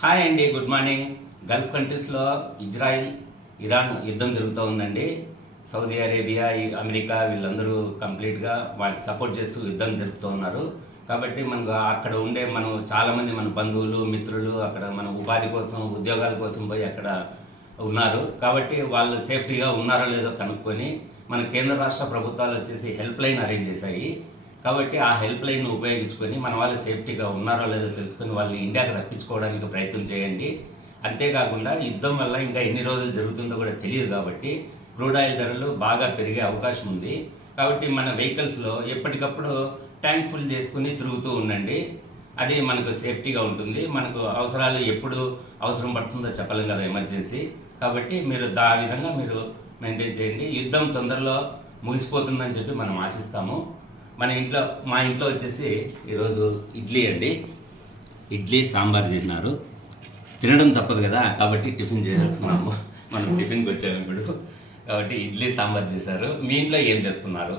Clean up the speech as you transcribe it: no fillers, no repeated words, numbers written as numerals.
Hi అండి, good morning. Gulf కంట్రీస్లో Israel Iran యుద్ధం జరుగుతూ ఉందండి. సౌదీ అరేబియా అమెరికా వీళ్ళందరూ కంప్లీట్గా వాళ్ళకి సపోర్ట్ చేస్తూ యుద్ధం జరుపుతూ ఉన్నారు. కాబట్టి మనకు అక్కడ ఉండే చాలామంది మన బంధువులు మిత్రులు అక్కడ మన ఉపాధి కోసం ఉద్యోగాల కోసం పోయి అక్కడ ఉన్నారు. కాబట్టి వాళ్ళు సేఫ్టీగా ఉన్నారో లేదో కనుక్కొని మన కేంద్ర రాష్ట్ర ప్రభుత్వాలు వచ్చేసి హెల్ప్ లైన్ అరేంజ్ చేశాయి. కాబట్టి ఆ హెల్ప్ లైన్ను ఉపయోగించుకొని మన వాళ్ళు సేఫ్టీగా ఉన్నారో లేదో తెలుసుకొని వాళ్ళని ఇండియాకి రప్పించుకోవడానికి ప్రయత్నం చేయండి. అంతేకాకుండా యుద్ధం వల్ల ఇంకా ఎన్ని రోజులు జరుగుతుందో కూడా తెలియదు. కాబట్టి క్రూడ్ ఆయిల్ ధరలు బాగా పెరిగే అవకాశం ఉంది. కాబట్టి మన వెహికల్స్లో ఎప్పటికప్పుడు ట్యాంక్ ఫుల్ చేసుకుని తిరుగుతూ ఉండండి. అది మనకు సేఫ్టీగా ఉంటుంది. మనకు అవసరాలు ఎప్పుడు అవసరం పడుతుందో చెప్పలేం కదా, ఎమర్జెన్సీ. కాబట్టి మీరు ఆ విధంగా మీరు మెయింటైన్ చేయండి. యుద్ధం తొందరలో ముగిసిపోతుందని చెప్పి మనం ఆశిస్తాము. మా ఇంట్లో వచ్చేసి ఈరోజు ఇడ్లీ అండి. ఇడ్లీ సాంబార్ చేసినారు. తినడం తప్పదు కదా, కాబట్టి టిఫిన్ చేస్తున్నాము. మనం టిఫిన్కి వచ్చాము ఇప్పుడు. కాబట్టి ఇడ్లీ సాంబార్ చేశారు. మీ ఇంట్లో ఏం చేసుకున్నారు?